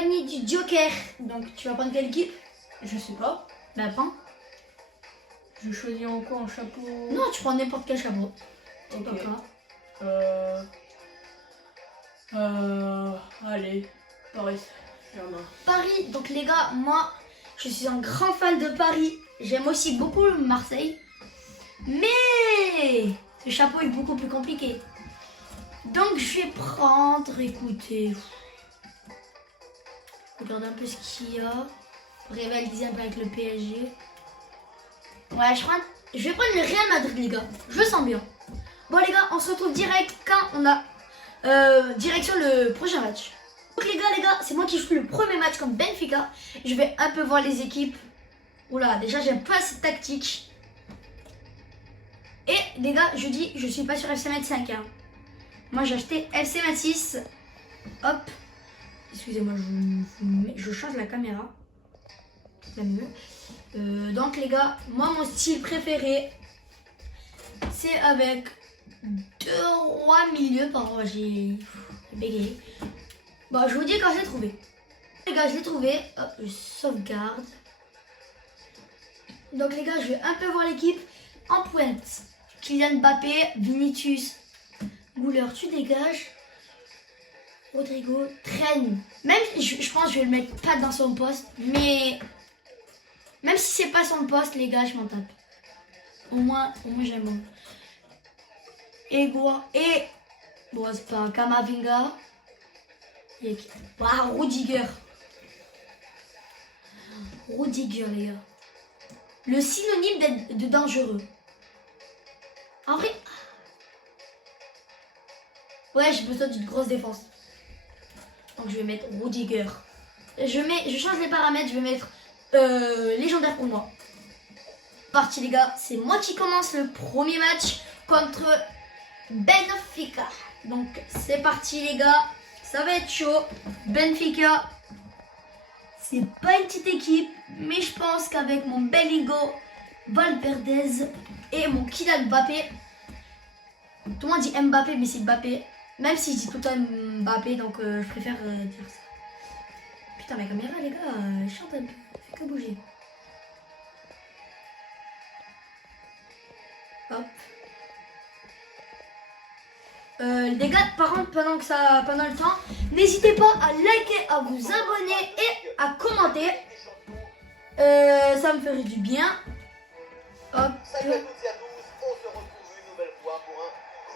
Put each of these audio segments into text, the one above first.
compagnie du Joker. Donc tu vas prendre quelle équipe? Je sais pas. Bah prends. Je choisis en quoi? En chapeau? Non, tu prends n'importe quel chapeau. Ok. Papa. Allez. Paris Saint-Germain. Paris, donc les gars, moi je suis un grand fan de Paris. J'aime aussi beaucoup le Marseille. Mais ce chapeau est beaucoup plus compliqué. Donc je vais prendre, écoutez. Regarde un peu ce qu'il y a. Rivaliser un peu avec le PSG. Ouais, je vais prendre le Real Madrid, les gars. Je le sens bien. Bon, les gars, on se retrouve direct quand on a direction le prochain match. Donc, les gars, c'est moi qui joue le premier match contre Benfica. Je vais un peu voir les équipes. Oula, déjà, j'aime pas cette tactique. Et, les gars, je dis, je suis pas sur FC 25. Hein. Moi, j'ai acheté FC 26. Hop. Excusez-moi, je change la caméra. C'est mieux. Donc les gars, moi mon style préféré, c'est avec 2 rois milieu. Pardon, j'ai bégayé. Bon, je vous dis quand je l'ai trouvé. Les gars, je l'ai trouvé. Hop, je sauvegarde. Donc les gars, je vais un peu voir l'équipe. En pointe, Kylian Mbappé, Vinicius, Gouler, tu dégages. Rodrigo traîne. Même, je pense que je vais le mettre pas dans son poste, mais même si c'est pas son poste, les gars, je m'en tape. Au moins j'aime bon. Et bon, c'est pas Kamavinga. Waouh, Rudiger. Rudiger, les gars. Le synonyme de dangereux. En vrai, ouais, j'ai besoin d'une grosse défense. Donc je vais mettre Rudiger. Je change les paramètres, je vais mettre légendaire pour moi. Parti les gars, c'est moi qui commence le premier match contre Benfica. Donc c'est parti les gars, ça va être chaud. Benfica, c'est pas une petite équipe, mais je pense qu'avec mon Bellingham, Valverde et mon Kylian Mbappé, tout le monde dit Mbappé mais c'est Mbappé. Même si je dis tout le temps Mbappé, donc je préfère dire ça. Putain, la caméra, les gars, chante un peu. Fait que bouger. Hop. Les gars, par contre, pendant le temps, n'hésitez pas à liker, à vous abonner et à commenter. Ça me ferait du bien. Hop.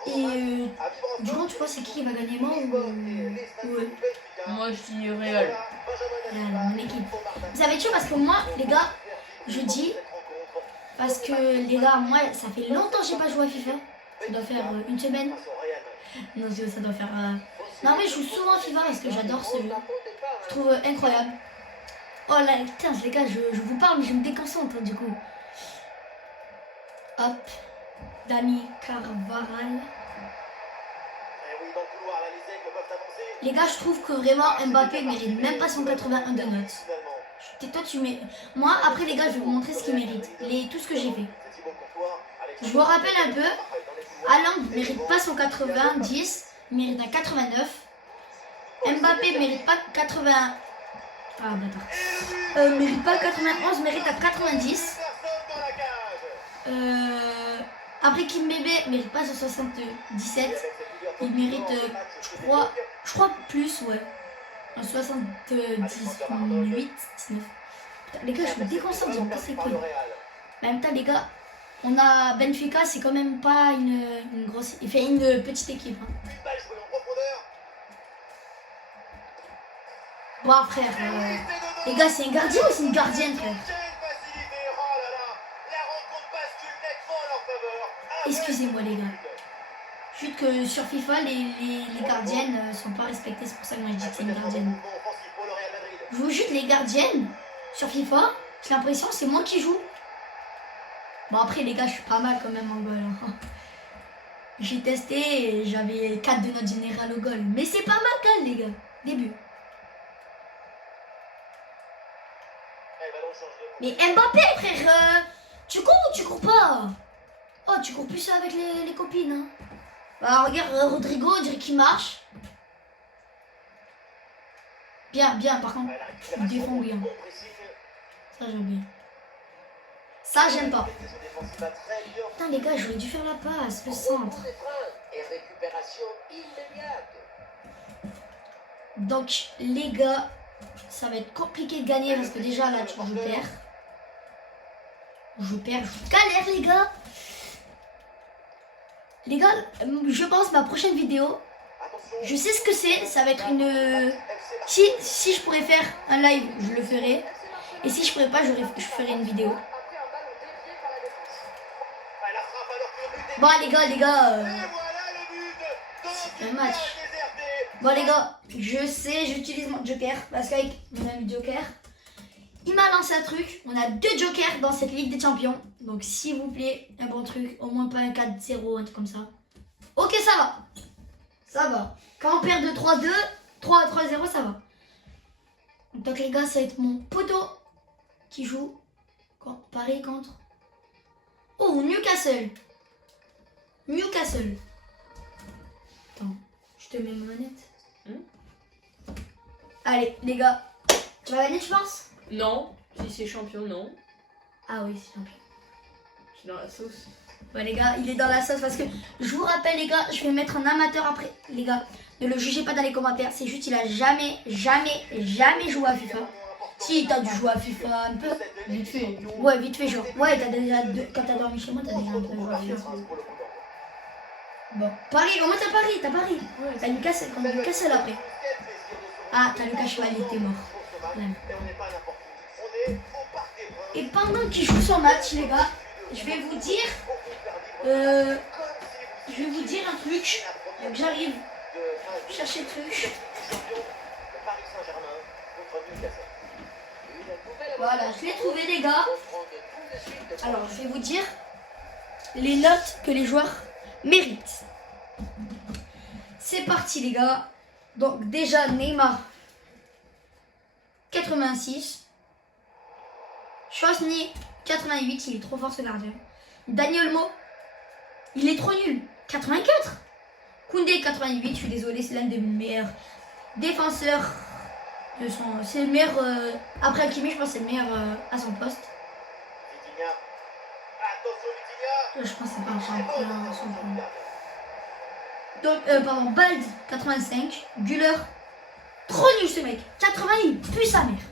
Et du coup, tu penses c'est qui va gagner, moi ou ouais. Moi je dis Real. Mon équipe. Vous savez tu parce que moi, les gars, je dis parce que les gars, moi, ça fait longtemps que j'ai pas joué à FIFA. Ça doit faire une semaine. Non, ça doit faire. Non mais je joue souvent à FIFA parce que j'adore ce jeu. Je trouve incroyable. Oh là, putain, les gars, je vous parle mais je me déconcentre du coup. Hop. Dani Carvajal. Les gars, je trouve que vraiment Mbappé mérite même pas son 81 de notes. Toi, tu mets. Moi, après, les gars, je vais vous montrer ce qu'il mérite. Tout ce que j'ai fait. Je vous rappelle un peu. Haaland ne mérite pas son 90. Il mérite un 89. Mbappé mérite pas 80. Ah, bâtard. Mérite pas 91, mérite à 90. Après Kimpembe mérite pas ce 77. Il mérite, je crois plus, ouais. Un 78, 19. Putain, les gars, je me déconcentre, j'aime pas c'est quoi. En même temps, les gars, on a Benfica, c'est quand même pas une grosse. Il fait une petite équipe. Hein. Bon, frère, les gars, c'est un gardien ou c'est une gardienne, frère? Excusez-moi, les gars. Juste que sur FIFA, les gardiennes sont pas respectées, c'est pour ça que moi je dis que c'est une gardienne. Je vous jure, les gardiennes sur FIFA, j'ai l'impression que c'est moi qui joue. Bon, après, les gars, je suis pas mal quand même en goal. Hein. J'ai testé et j'avais 4 de note générale au goal. Mais c'est pas mal quand même, les gars. Début. Mais Mbappé, frère, tu cours ou tu cours pas? Oh, tu cours plus avec les copines. Hein. Bah, regarde, Rodrigo, on dirait qu'il marche. Bien, bien, par contre, il défend bien. Ça, j'aime bien. Ça, j'aime pas. Putain, les gars, j'aurais dû faire la passe, le centre. Donc, les gars, ça va être compliqué de gagner parce que déjà, là, je perds. Je galère, les gars. Les gars, je pense ma prochaine vidéo, je sais ce que c'est. Ça va être une... Si je pourrais faire un live, je le ferai. Et si je pourrais pas, je ferai une vidéo. Bon, les gars, c'est un match. Bon, les gars, je sais, j'utilise mon joker. Parce qu'avec mon ami joker, il m'a lancé un truc. On a 2 jokers dans cette Ligue des Champions. Donc, s'il vous plaît, un bon truc. Au moins pas un 4-0, un truc comme ça. Ok, ça va. Ça va. Quand on perd de 3-2, 3-0, ça va. Donc, les gars, ça va être mon poteau qui joue. Paris contre... Oh, Newcastle. Newcastle. Attends, je te mets ma manette. Allez, les gars. Tu vas gagner, je pense? Non, si c'est champion, non. Ah oui, c'est champion. Je suis dans la sauce. Ouais, les gars, il est dans la sauce parce que je vous rappelle, les gars, je vais mettre un amateur après. Les gars, ne le jugez pas dans les commentaires. C'est juste, il a jamais joué à FIFA. Si, t'as dû jouer à FIFA un peu. Vite fait. Ouais, vite fait, genre. Ouais, t'as déjà quand t'as dormi chez moi, t'as déjà un peu joué à FIFA. Bon, Paris, au moins t'as Paris. T'as Newcastle, comme Newcastle après. Ah, t'as Lucas Chevalier, t'es mort. Ouais. Et pendant qu'il joue son match, les gars, je vais vous dire un truc. Donc j'arrive chercher le truc. Voilà, je l'ai trouvé, les gars. Alors, je vais vous dire les notes que les joueurs méritent. C'est parti, les gars. Donc déjà, Neymar, 86. Chouasny, 88. Il est trop fort, ce gardien. Daniel Mo, il est trop nul. 84. Koundé, 88. Je suis désolé, c'est l'un des meilleurs défenseurs de son... C'est le meilleur... après Hakimi, je pense que c'est le meilleur à son poste. Je pense que c'est pas un champion. Donc, pardon, Bald, 85. Güler, trop nul ce mec. 80, il pue sa mère.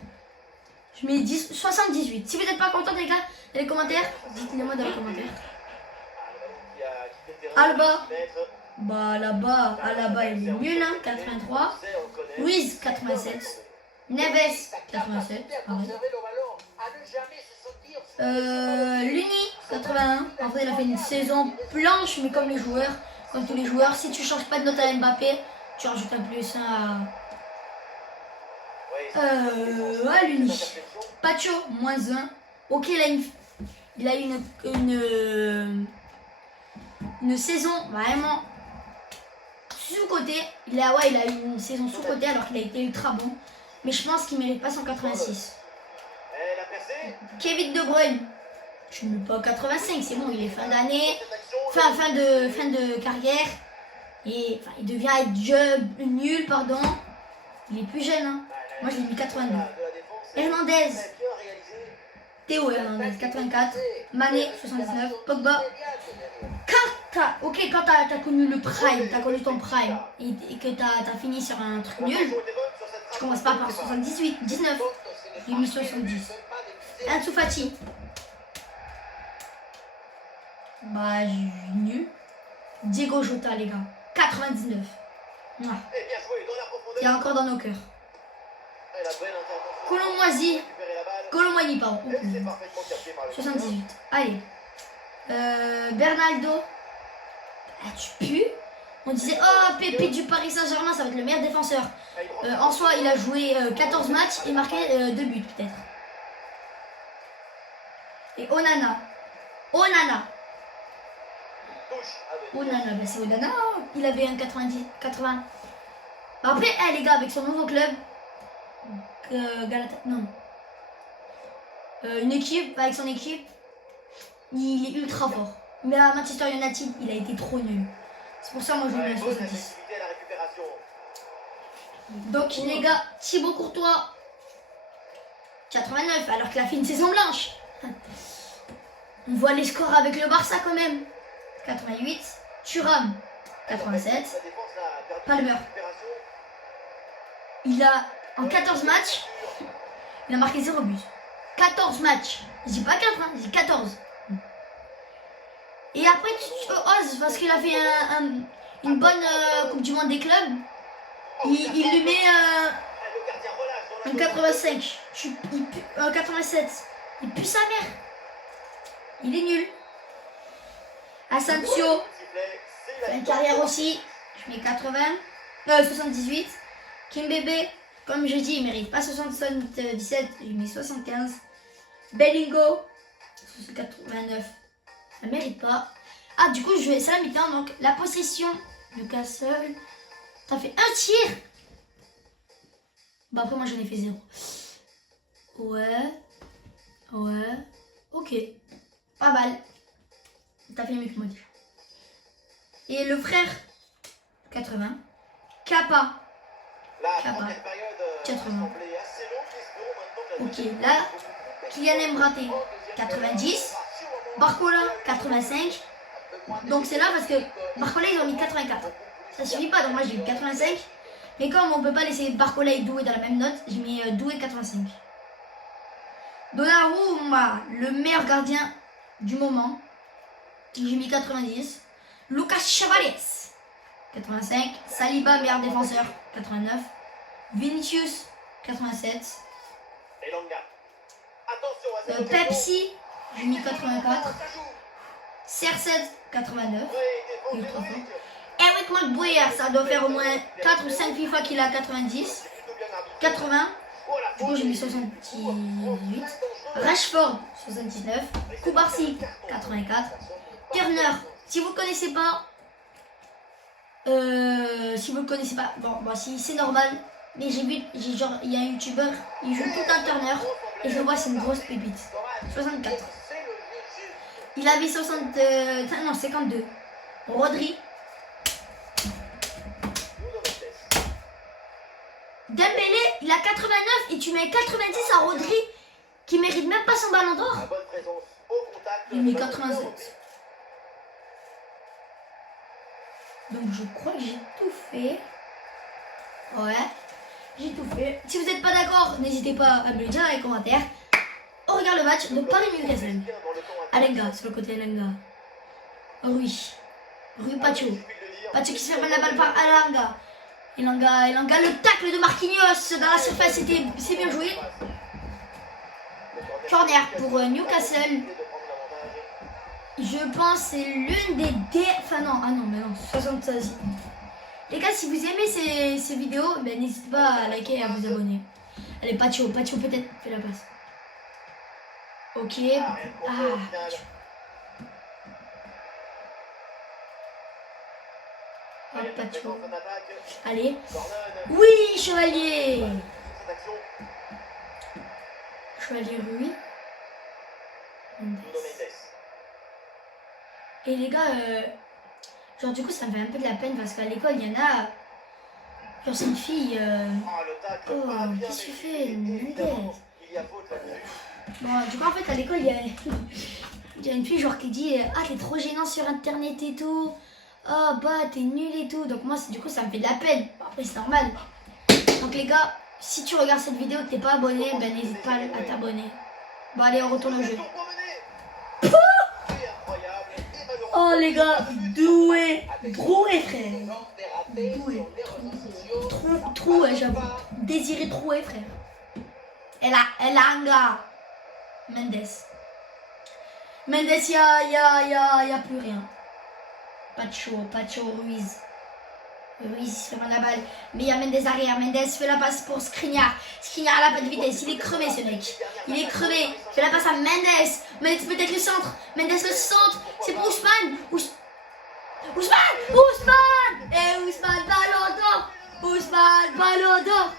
Je mets 78. Si vous n'êtes pas content, les gars, dans les commentaires, dites-le moi dans les commentaires. Alba, bah là-bas, Alaba il est nul, hein, 83. Ruiz, 87. Neves, 87. Luni, 81. En fait, il a fait une saison blanche, mais comme les joueurs, comme tous les joueurs. Si tu changes pas de note à Mbappé, tu rajoutes un plus à Luni. Pacho, moins 1. Ok, là, il a une saison vraiment sous-côté. Il a eu une saison sous-côté alors qu'il a été ultra bon. Mais je pense qu'il ne mérite pas 186. Kevin De Bruyne, je ne mets pas 85, c'est bon, il est fin d'année, fin de carrière. Et enfin, il devient nul, pardon. Il est plus jeune, hein. Moi je l'ai mis 82. Hernandez, Théo Hernandez, 84. Mané, 79. Pogba. Quand t'as connu le prime, t'as connu ton prime et que t'as fini sur un truc nul, tu commences pas par 78, 19. J'ai mis 70. Ansu Fati. Bah, nul. Diego Jota, les gars. 99. Ouais. Il est encore dans nos cœurs. Colomboigny, pardon. 78. Allez. Bernaldo. Ah, tu pues. On disait, oh, Pépé du Paris Saint-Germain, ça va être le meilleur défenseur. En soi, il a joué 14 matchs et marqué 2 buts, peut-être. Et Onana, ben c'est Onana, il avait un 80. Après, les gars, avec son nouveau club, une équipe, avec son équipe, il est ultra fort. Mais à Manchester United, il a été trop nul. C'est pour ça, moi, je lui mets 70. Donc les gars, Thibaut Courtois, 89, alors qu'il a fait une saison blanche. On voit les scores avec le Barça quand même. 88, Thuram, 87, Palmer. Il a, en 14 matchs, il a marqué 0 but. 14 matchs. Je dis pas 4, hein, je dis 14. Et après, tu oses, parce qu'il a fait une bonne Coupe du Monde des clubs. Il lui met un 85. Un 87. Il pue sa mère. Il est nul. Asensio. Fait une carrière aussi. Je mets 80. 78. Kimpembe. Comme je dis, il mérite pas 77. Je mets 75. Bellingo. 89. Ça mérite pas. Ah, du coup, je vais ça la mi-temps. Donc, la possession. Newcastle. T'as fait un tir. Bah, après, moi, j'en ai fait 0. Ouais. Ouais. Ok. Pas mal. T'as fait mieux que moi déjà. Et le frère. 80. Kappa. 80. Ok, là. Kylian Mbappé. 90. Barcola. 85. Donc c'est là parce que Barcola ils ont mis 84. Ça suffit pas, donc moi j'ai eu 85. Mais comme on peut pas laisser Barcola et Doué dans la même note, j'ai mis Doué 85. Donnarumma, le meilleur gardien du moment. J'ai mis 90. Lucas Chavales, 85. Saliba, meilleur défenseur, 89. Vinicius, 87. Pepsi, j'ai mis 84. CR7, 89. Eric McBoyer, ça doit faire au moins 4 ou 5 FIFA qu'il a 90. 80. Du coup, j'ai mis 78. Rashford, 79. Koubarsi, 84. Turner, si vous ne connaissez pas, bon, si c'est normal, mais j'ai vu, genre, il y a un youtubeur, il joue tout un Turner, et je le vois, c'est une grosse pépite. 64. Il avait 52. Rodri. Dembélé, il a 89 et tu mets 90 à Rodri qui mérite même pas son ballon d'or. Il met 87. Donc je crois que j'ai tout fait. Ouais, j'ai tout fait. Si vous n'êtes pas d'accord, n'hésitez pas à me le dire dans les commentaires. On regarde le match de Paris-Newcastle. Alenga, sur le côté Alenga. Rui Pacho. Pacho qui se fait mal la balle par Alenga. Elanga, le tacle de Marquinhos dans la surface, c'est bien joué. Corner pour Newcastle. Je pense que c'est l'une des... Enfin non, 76. Les gars, si vous aimez ces vidéos, ben, n'hésitez pas à liker et à vous abonner. Allez, Pacho peut-être fait la passe. Ok. Pacho. Allez. Oui, Chevalier. Rui. Et les gars, genre du coup ça me fait un peu de la peine parce qu'à l'école il y en a, genre c'est une fille, oh qu'est-ce que tu fais, Mendes. Bon du coup en fait à l'école il y a une fille genre qui dit ah t'es trop gênant sur internet et tout, oh bah t'es nul et tout, donc moi du coup ça me fait de la peine, après c'est normal. Donc les gars, si tu regardes cette vidéo et que t'es pas abonné, ben n'hésite pas à t'abonner. Bon allez on retourne au jeu. Oh les gars, Doué, frère. Doué, Troué, j'avoue. Désiré Troué, frère. Elanga. Mendes, y a plus rien. Pacho, Ruiz. Ruiz se fait la balle. Mais il y a Mendes arrière. Mendes fait la passe pour Skriniar. Skriniar n'a pas de vitesse. Il est crevé ce mec. Il est crevé. Fait la passe à Mendes. Mendes peut-être le centre. Mendes le centre. C'est pour Ousmane. Ousmane. Et Ousmane ballon d'or. Ousmane ballon d'or.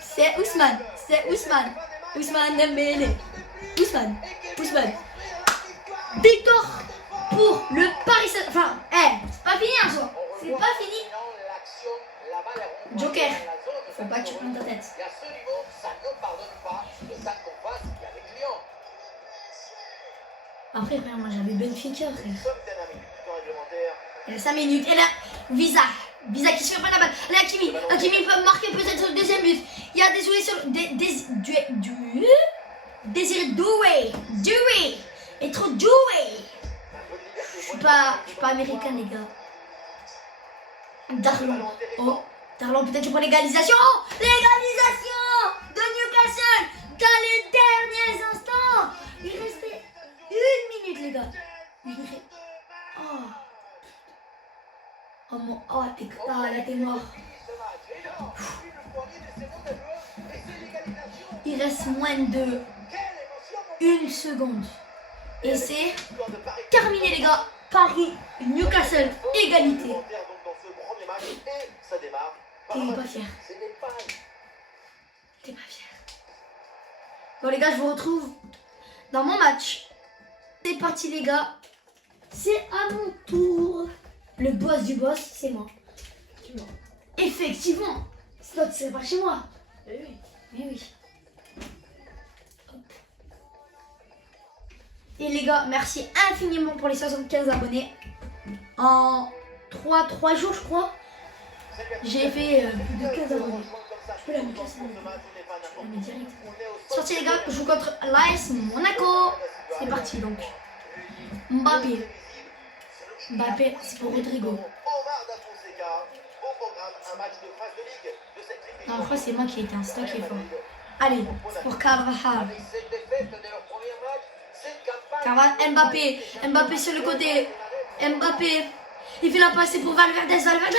C'est Ousmane. Ousmane Dembélé. Ousmane. Victoire pour le Paris Saint-Germain. Enfin, c'est pas fini hein, ça. C'est pas fini. Joker. Faut pas que tu prennes ta tête. Et à ce niveau, ça ne pardonne pas. Le sac qu'on passe, il y a les clients. Après, frère, moi j'avais Benfica, frère. Nous sommes dernière minute du temps réglementaire. Il y a 5 minutes. Et là, Visa. Visa qui se fait pas la balle. Là, Hakimi. Hakimi peut marquer peut-être le deuxième but. Il y a des jouets sur. Désiré Doué. Doué. Et trop Doué. Je suis pas américain, les gars. Darlon. Oh, Darlon, peut-être tu prends l'égalisation. L'égalisation de Newcastle dans les derniers instants. Il restait 1 minute, les gars. Oh. Oh mon. Oh, là, t'es mort. Il reste moins de 1 seconde. Et c'est terminé, les gars. Paris, Newcastle, égalité. T'es pas fier. T'es pas fier. Bon, les gars, je vous retrouve dans mon match. C'est parti, les gars. C'est à mon tour. Le boss du boss, c'est moi. Effectivement. Sinon, tu serais pas chez moi. Eh oui. Mais oui. Hop. Et les gars, merci infiniment pour les 75 abonnés. En 3 jours, je crois, j'ai fait plus de 15 abonnés. Je peux la mettre là, ça. Je la mets direct. C'est parti, les gars, je joue contre l'AS Monaco. C'est parti, donc. Mbappé. Mbappé, c'est pour Rodrigo. Non, je crois que c'est moi qui ai été un stock qui est fort. Allez, c'est pour Carvajal. Carvajal, Mbappé. Mbappé sur le côté. Mbappé. Il fait la passe pour Valverde. Valverde.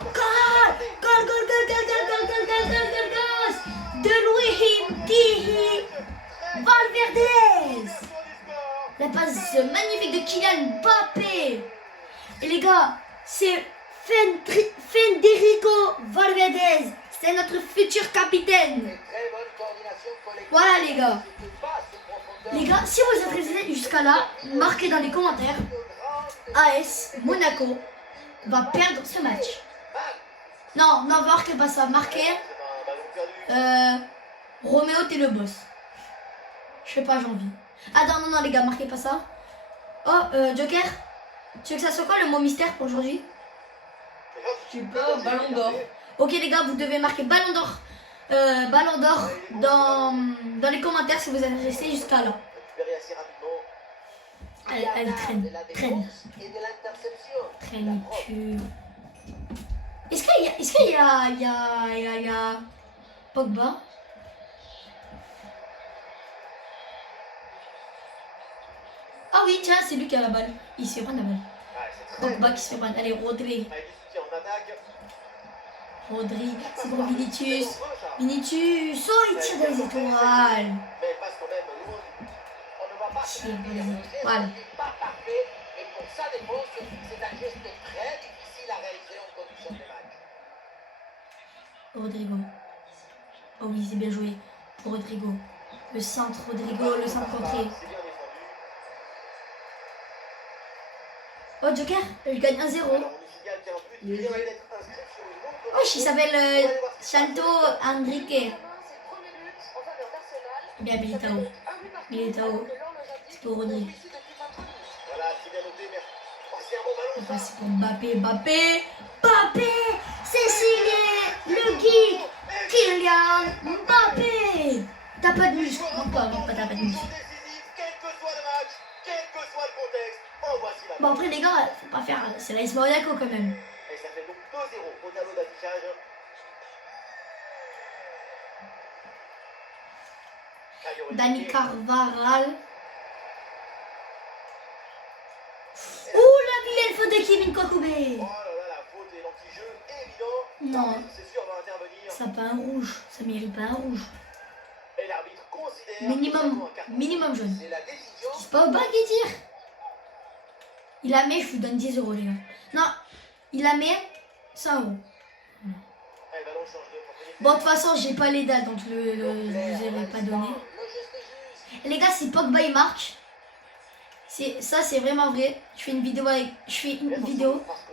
Goal! Goal, goal, goal, goal, goal, goal, goal, goal, goal, goal, goal. De Louis Dihi. Valverde. La passe magnifique de Kylian Mbappé. Et les gars, c'est Federico Valverde. C'est notre futur capitaine. Voilà, les gars. Les gars, si vous êtes restés jusqu'à là, marquez dans les commentaires. AS Monaco va perdre ce match. Non, non, marquez pas ça. Marquez. Roméo, t'es le boss. Je sais pas, j'ai envie. Attends, non, non, les gars, marquez pas ça. Oh, Joker. Tu veux que ça soit quoi le mot mystère pour aujourd'hui? Je sais pas, ballon d'or. Ok, les gars, vous devez marquer ballon d'or. Ballon d'or dans les commentaires si vous êtes restés jusqu'à là. Allez, traîne. Traîne, tu. Est-ce qu'il y a Pogba? Ah oui, tiens, c'est lui qui a la balle. Il se fait prendre la balle. Pogba qui se fait prendre. Allez, Rodri. Rodri, c'est pour Vinicius. Vinicius, oh, il tire dans les étoiles. Tire dans les étoiles. Rodrigo. Oh oui, c'est bien joué pour Rodrigo. Le centre, Rodrigo, le centre contré. Oh, Joker, je gagne 1-0. Oh, il s'appelle Santo Enrique. Bien, Militao. Militao. C'est pour Rodrigo. C'est pour Mbappé. Mbappé. Mbappé. C'est signé. Le geek. Kylian Mbappé. T'as pas de muscle. Non, pas, t'as pas de muscle. Bon, après, les gars, faut pas faire. C'est l'AS Monaco quand même. Et ça fait donc 2-0 au tableau d'affichage. Dani Carvajal. Ouh, la vilaine faute de Kevin Kokoubé. Oh là là, la faute et l'anti-jeu évident. Non, C'est sûr, va intervenir. ça pas un rouge. Ça mérite pas un rouge. Et l'arbitre considère. Minimum jaune. C'est la décision. C'est pas au bas qui tire. Il la met, je vous donne 10 euros, les gars. Non, il la met 100 euros. Allez, ballon change de propriété. Bon, de toute façon, j'ai pas les dates, donc je ne vous ai pas donné. Et les gars, si Pogba il marque, Ça c'est vraiment vrai. Je fais une vidéo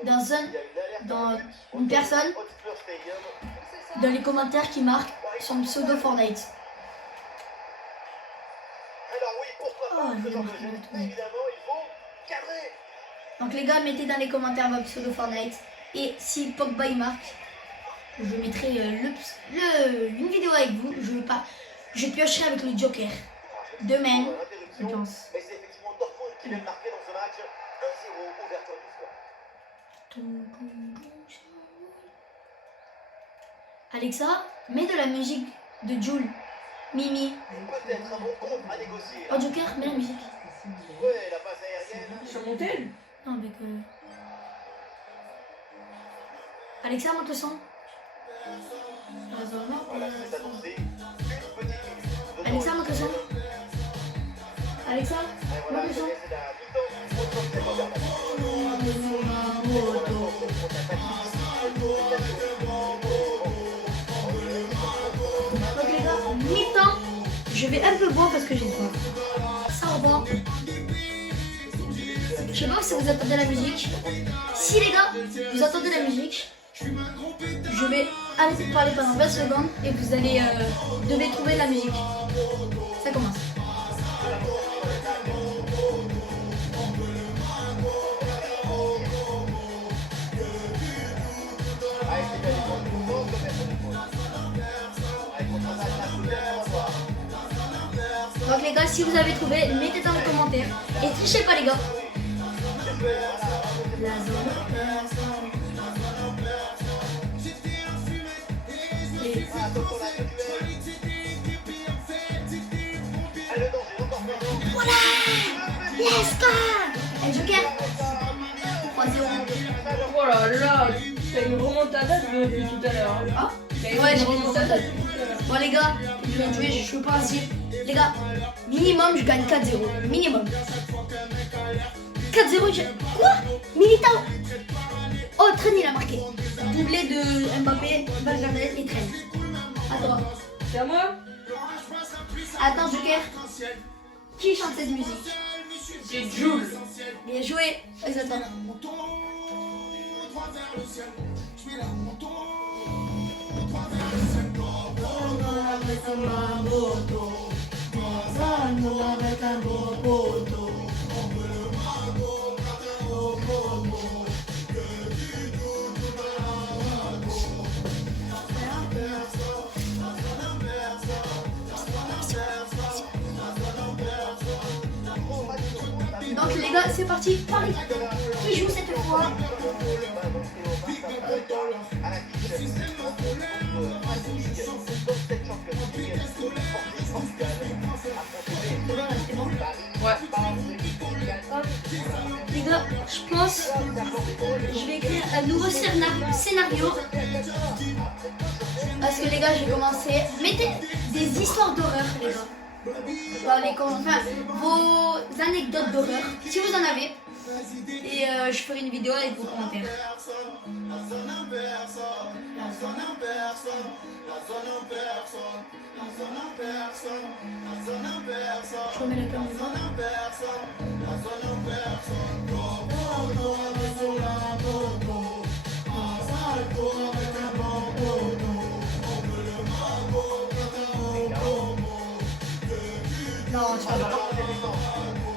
dans une personne dans les commentaires qui marque son pseudo Fortnite. Alors oui, pourquoi Oh, pas ce genre de je vais geste, le mais évidemment, il faut cadrer. Donc les gars, mettez dans les commentaires votre pseudo Fortnite. Et si Pogba il marque, je mettrai une vidéo avec vous. Je piocherai avec le Joker. Demain, je pense. Mais c'est effectivement Dortmund qui vient de marquer dans ce match 1-0, ouverture du score. Alexa, mets de la musique de Jul. Mimi. Peut-être un bon compte à négocier. Oh Joker, mets la musique. Ouais, la passe aérienne. Sur mon tel. Non, mais que... Alexa, monte le son. Voilà, c'est annoncé. Une petite minute. Alexa, monte le son. Alexa, Et voilà, monte le son. c'est la mi-temps. On sent que c'est pas bien. Donc les gars, mi-temps, je vais un peu boire parce que j'ai soif. Ça revoit. Je sais pas si vous entendez la musique. Si les gars, vous entendez la musique, je vais arrêter de parler pendant 20 secondes et vous allez devez trouver la musique. Ça commence. Donc les gars, si vous avez trouvé, mettez dans les commentaires. Et trichez pas les gars. La zone. Et- Voilà. Let's go. Et Joker. 3-0. Oh là là, t'as une remontada depuis tout à l'heure. Hein. Ah T'as ouais, une j'ai remontada depuis tout à l'heure. Bon les gars, je viens de jouer, je suis pas assis. Les gars, minimum je gagne 4-0. Minimum. 4-0, quoi Militao. Oh, Tren il a marqué. Doublé de Mbappé, Valverde et Tren. À toi. C'est à moi. Attends Joker. Qui chante cette musique? C'est Jules. Bien joué. Vas-y, attends. Donc les gars, c'est parti. Paris. Qui joue cette fois? Ouais. Les gars, je pense je vais écrire un nouveau scénario. Parce que les gars, je vais commencer. Mettez des histoires d'horreur, les gars. Enfin, vos anecdotes d'horreur, si vous en avez. Et je ferai une vidéo avec vos commentaires. Je remets la caméra. Non, tu vas pas.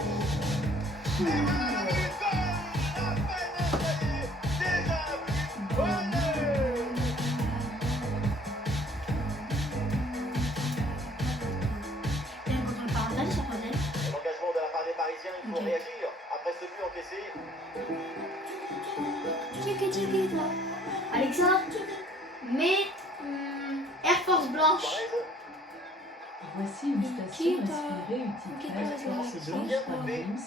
L'engagement de la part des Parisiens, il faut Ok. réagir. Après ce but encaissé, Alexa, mets Air Force blanche. Suarez, Voici une station inspirée Qui utilisant t'a- Force qui Blanche t'a- par James,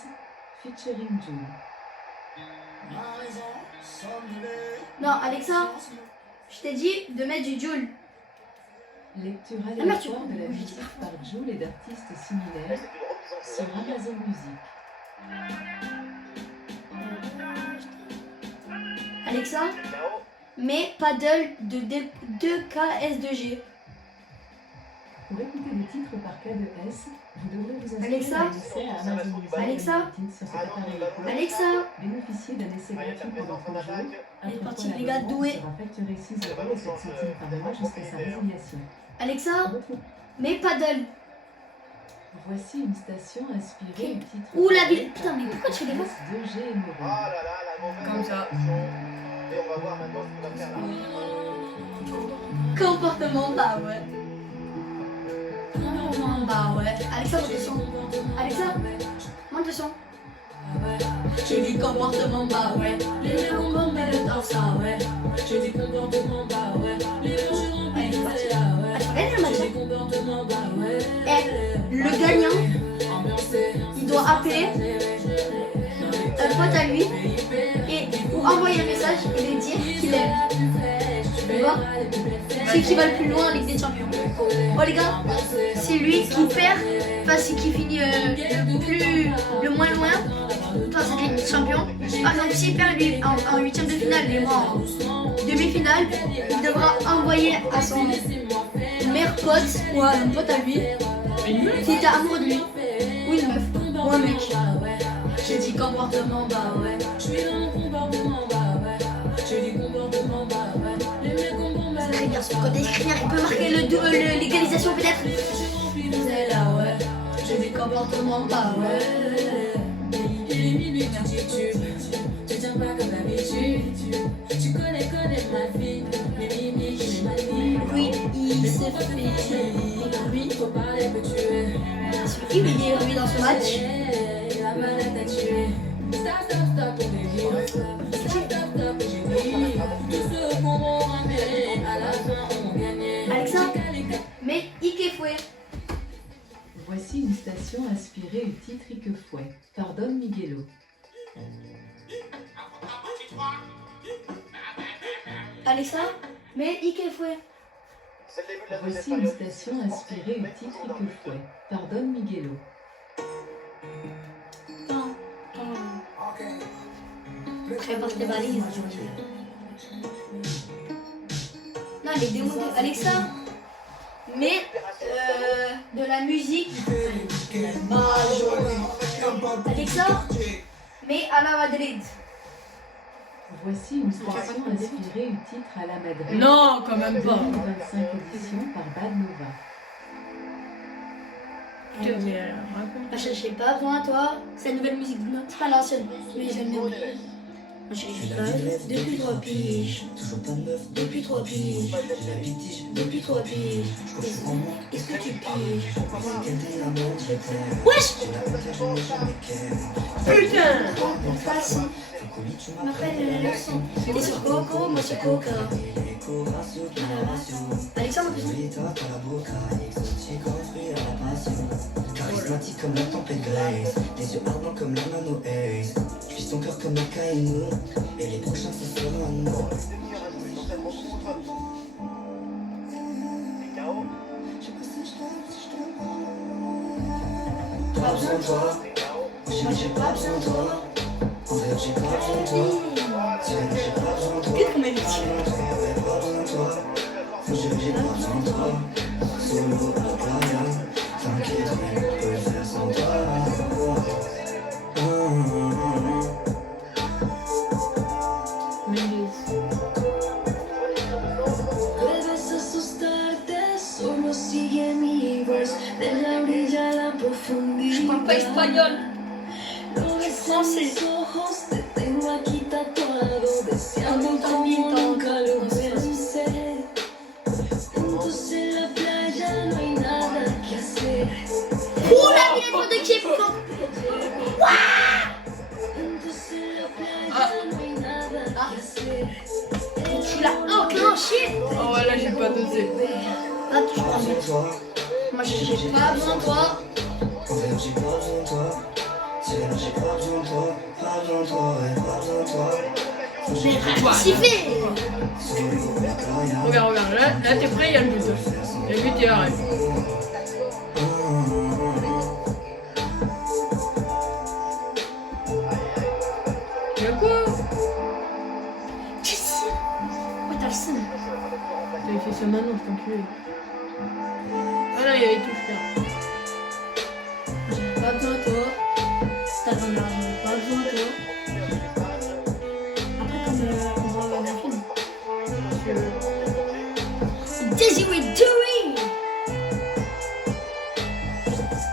featuring June. Non, Alexa, je t'ai dit de mettre du Joule. Lecture merde, tu aléatoire peux- de la oui, musique par Jule et d'artistes mais similaires c'est une remise en sur Amazon Music. Alexa, Ciao. mets paddle de 2KS2G. Pour écouter des titres par K2S, vous devrez vous inscrire Alexa? à l'essai à Amazon Music Alexa? Unlimited sur cet appareil Echo. Alexa, Bénéficiez d'un essai gratuit pendant 30 jours. Elle est Après partie, quoi, les gars, l'abonnement doué. sera facturé 6,07 € par mois jusqu'à sa résiliation. Alexa, Retrouve- mais paddle. Voici une station inspirée du titre. Ouh, la ville. Putain, mais pourquoi tu fais des faces? de G et Moreau. Ah là là, la mauvaise Comme ça. Et on va voir maintenant ce qu'il va faire là. Comportement, bah ouais. Bah ouais. Alexa, monte le son. Alexa, monte le son. J'ai dit comportement, bah ouais. Les mecs ont bombé le torse, ah ouais. J'ai dit comportement, bah ouais. Les mecs ont bombé le torse, ah ouais. J'ai dit comportement, bah ouais. Eh, le gagnant, il doit appeler un pote à lui et ou envoyer un message et lui dire qu'il aime. Tu vois? Celui qui va le plus loin en Ligue des Champions. Oh les gars, c'est lui qui perd, enfin c'est qui finit le moins loin dans cette Ligue des Champions. Par exemple, s'il perd lui en huitième de finale et moi en demi-finale, il devra envoyer à son meilleur pote ou à un pote à lui qui était amoureux de lui, ou une meuf, ou un mec. J'ai dit comportement, bah ouais. Je suis dans mon comportement, bah ouais. J'ai dit comportement, bah ouais. Les mecs ont bombé. C'est très bien, ce côté écrire, il peut marquer l'égalisation peut-être. C'est là, ouais. J'ai dit comportement, bah ouais. Il est minuit, tu tiens pas comme d'habitude. Tu connais ma fille. Mais Mimi, j'ai ma fille. Oui, il s'est fait. Oui, faut parler que tu es. C'est qui il est remis dans ce match? La malade t'a tué. Stop, on délire. Stop, j'ai dit. Tous ceux qu'on va ramener, à la fin on gagnait. Alexa, mais Ikefoué. Voici une station inspirée du titre Ikefoué par Don Miguelo. Alexa, mais Ikefoué. C'est le début de la Voici deuxième une période. station inspirée du titre Ikefoué par Don Miguelo. Prépare tes valises. Non, elle est démontée. Alexa, mais de la musique. Alexa, mais à la Madrid. Voici une station inspirée du titre à la Madrid. Non, quand même pas. 2025 édition par Bad Nova. Putain, mais elle raconte. Ah, j'ai pas besoin de toi. C'est la nouvelle musique. Non, c'est pas l'ancienne. Mais j'aime bien. Moi, j'ai pas depuis 3 piges. Depuis 3 piges. Depuis 3 piges. Est-ce que tu piges? Wesh! Putain! Facile. Je m'appelle le son. T'es sur Coco, moi sur Coca. Alexandre, Charismatique comme la tempête Grace, les yeux ardents comme la mano Ace. Je suis son cœur comme la Kainu, et les prochains ce sera nous. Pas besoin de toi, j'ai pas besoin de toi. En vrai, j'ai pas besoin de toi. J'ai pas besoin de toi. qu'est-ce qu'on m'a dit? J'ai pas besoin de toi. J'ai pas besoin de toi. Solo, playa. T'inquiète, on peut le faire sans toi. Debes asustarte, solo sigue mi voz, deja brillar la profundidad. Je parle pas espagnol. Lo ves en Français. mis ojos, te tengo aquí tatuado, deseando Tanto, como tanto, nunca lo tanto. pensé. Juntos en la playa no hay nada que hacer. Ouh, la violette de Kiev. Juntos en la playa no hay nada que hacer. Tu l'as enclenché. Oh ouais, là j'ai pas dosé. Là, tu prends bien. Toi, Moi, j'ai pas besoin de toi. en vrai, j'ai pas besoin de toi. J'ai pas besoin de toi. Pas besoin de toi, ouais, pas besoin de toi. J'ai participé. Solo, playa. Regarde, là t'es prêt, il y a le but. Et le but il arrive. Mais quoi? Qu'est-ce que ouais, t'as le seum. T'avais fait ça maintenant, cet enculé. Ah là, il y avait tout faire. Pas besoin de toi. T'as pas besoin de toi. Après, comme on va regarder un film. Dizzy with doing.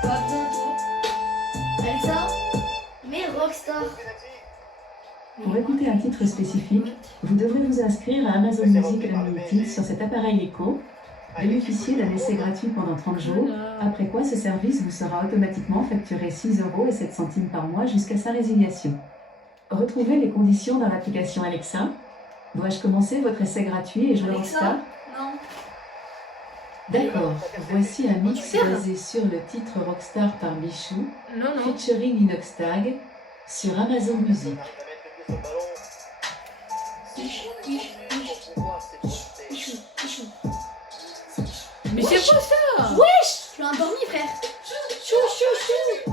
Pas besoin de toi. Alexa, mais Rockstar. Pour écouter un titre spécifique, vous devrez vous inscrire à Amazon Music Unlimited sur cet appareil Echo. Bénéficiez d'un essai gratuit pendant 30 jours, après quoi ce service vous sera automatiquement facturé 6,07 € par mois jusqu'à sa résiliation. Retrouvez les conditions dans l'application Alexa. Dois-je commencer votre essai gratuit et jouer Alexa? Rockstar? Non. D'accord, voici un mix Super. basé sur le titre Rockstar par Bichou, Non, non. featuring Inoxtag, sur Amazon Music. Mais c'est quoi ça? Wesh, tu l'as endormi, frère. Chou, chou, chou.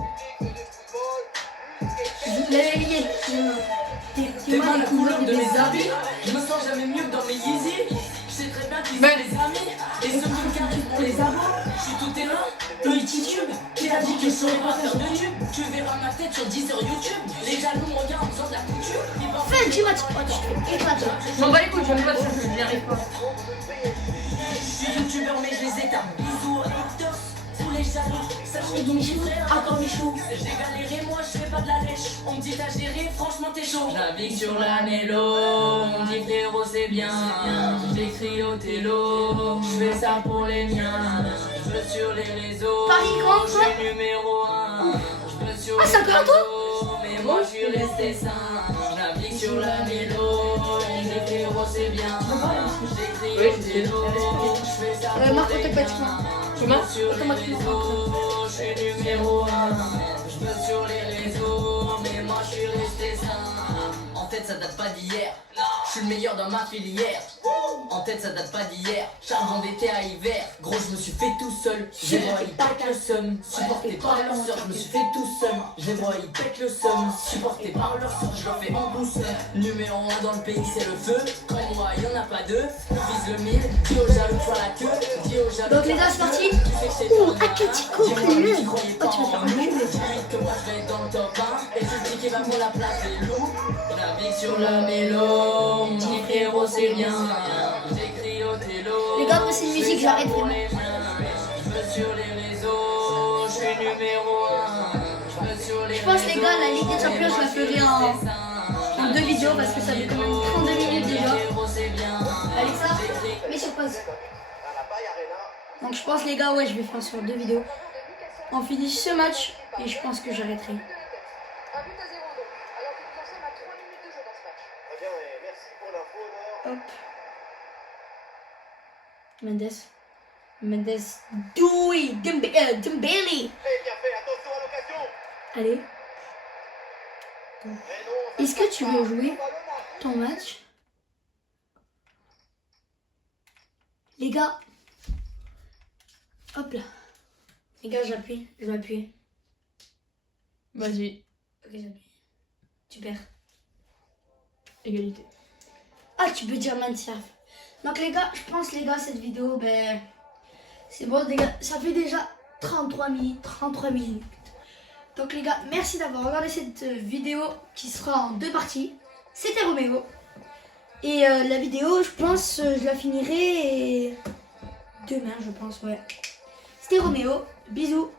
T'es dans la couleur de mes habits, je me sens jamais mieux que dans mes Yeezy. Je sais très bien qu'ils sont les amis, et ceux qui me carrent pour les abos. Je suis tout terrain, eux ils titubent. Qui a dit que je saurais pas faire de tube? Tu verras ma tête sur 10 sur YouTube. Les jaloux me regardent en faisant de la couture. Ils vont Fais du match. Oh, tu fais éclater. Je m'en bats les couilles, j'aime pas ça, je n'y arrive pas. Je suis youtubeur mais je les éteins. Bisous aux haters, tous les jaloux. Sachez que mes frères, encore Michou. J'ai galéré, moi je fais pas de la lèche. On me dit t'as géré, franchement t'es chaud. Navigue sur la mélo, on dit frérot c'est bien. J'écris au télo, je fais ça pour les miens. Je veux sur les réseaux, Paris grand, je quoi. suis numéro 1. Je veux sur Ah, c'est les encore toi? réseaux, mais moi je suis resté sain. Navigue sur la mélo, on dit frérot c'est bien. J'écris au télo, je fais ça pour Marc, les automatiquement. miens. Comment? Sur les réseaux, je suis numéro 1. Je veux sur les réseaux, mais moi je suis resté sain. En tête ça date pas d'hier, je suis le meilleur dans ma filière. En tête ça date pas d'hier, chargeant d'été à hiver. Gros je me suis fait tout seul, j'ai moi il pète le seum. Supporté par leur sœur, je me suis fait tout seul. J'ai moi il pète le seum, supporté par leur sœur, je le fais en douceur. Numéro 1 dans le pays c'est le feu, comme moi y'en a pas deux. Vise le mille, dis aux jaloux de faire la queue, dis aux jaloux. Donc les gars, c'est parti. Oh, Atletico Club. Oh, tu vas te faire enculer. Que moi je vais être dans le top 1 et celui qui va pour la place des loups. La vie sur la mélo, mon petit frérot c'est bien. J'écris au télo. Les gars, moi c'est une musique, j'arrête vraiment. Je veux sur les réseaux, je suis numéro 1. Je pense les gars, la Ligue des Champions, je la ferai en 2 vidéos parce que ça fait quand même 32 minutes déjà. Alexa, mets sur pause. Donc je pense les gars, ouais, je vais faire sur 2 vidéos. On finit ce match et je pense que j'arrêterai. Un but à 0 donc, alors qu'il nous en sommes à 3 minutes de jeu dans ce match. Très bien et merci pour l'info. Hop. Mendes. Doui. Dembele. Très bien fait, attention à l'occasion. Allez. Est-ce que tu veux jouer ton match? Les gars. Hop là. Les gars, j'appuie. Je vais appuyer. Vas-y, Ok, j'appuie. Tu perds. égalité. Ah, tu peux dire Minecraft. Donc les gars, je pense les gars, cette vidéo, ben... C'est bon les gars, ça fait déjà 33 minutes. Donc les gars, merci d'avoir regardé cette vidéo qui sera en 2 parties. C'était Roméo. Et la vidéo, je pense, je la finirai demain, je pense, ouais. C'était Roméo. Bisous.